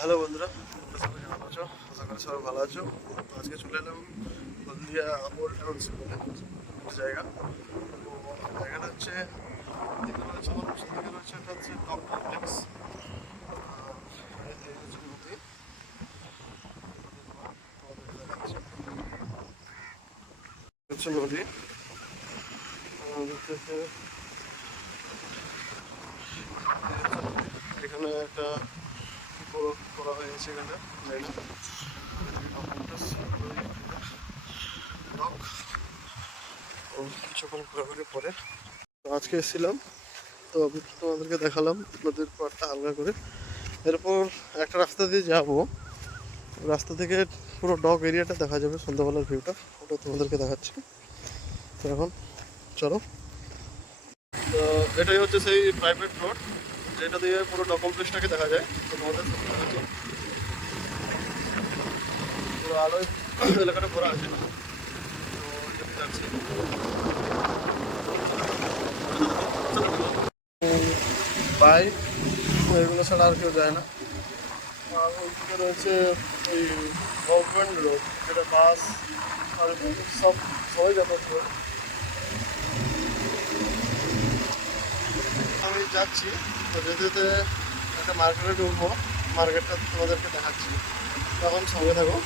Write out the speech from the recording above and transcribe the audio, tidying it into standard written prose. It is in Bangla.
হ্যালো বন্ধুরা, তোমরা সবাই কেমন আছো? আশা করি সবাই ভালো আছো। আজকে চলে এলাম হলদিয়া ওল্ড টাউন বলে একটা জায়গা। তো জায়গাটা হচ্ছে দিকে রয়েছে আমার সেদিকে রয়েছে একটা হচ্ছে টপ কমপ্লেক্স। এই হচ্ছে নদী, তোমাদেরকে দেখাচ্ছি। হচ্ছে নদী দেখতে এখানে একটা বড় করা হয়েছে এখানে জানি না টপ কমপ্লেক্স ডক। তো কিছুক্ষণ ঘোরাঘুরি পরে তো আজকে এসেছিলাম, তো আমি তোমাদেরকে দেখালাম নদীর পাড়টা হালকা করে। এরপর একটা রাস্তা দিয়ে যাব, রাস্তা থেকে পুরো ডগ এরিয়াটা দেখা যাবে, সন্ধ্যাবেলার ভিউটা ওটা তোমাদেরকে দেখাচ্ছি। তো এখন চলো। তো এটাই হচ্ছে সেই প্রাইভেট রোড যেটা দিয়ে পুরো ডগ কমপ্লেক্সটাকে দেখা যায়। তো তোমাদের সামনে দেখাচ্ছি, পুরো আলোয় এলাকাটা ভরা আছে। তো যদি যাচ্ছি বাইক এগুলো ছাড়া আর কেউ যায় না। আর ওইদিকে রয়েছে ওই গভর্নমেন্ট রোড, যেটা বাস আর সব সবাই যাতায়াত করে। আমি যাচ্ছি, তো যেতে যেতে একটা মার্কেটে ঢুকবো, মার্কেটটা তোমাদেরকে দেখাচ্ছি, তখন সঙ্গে থাকো।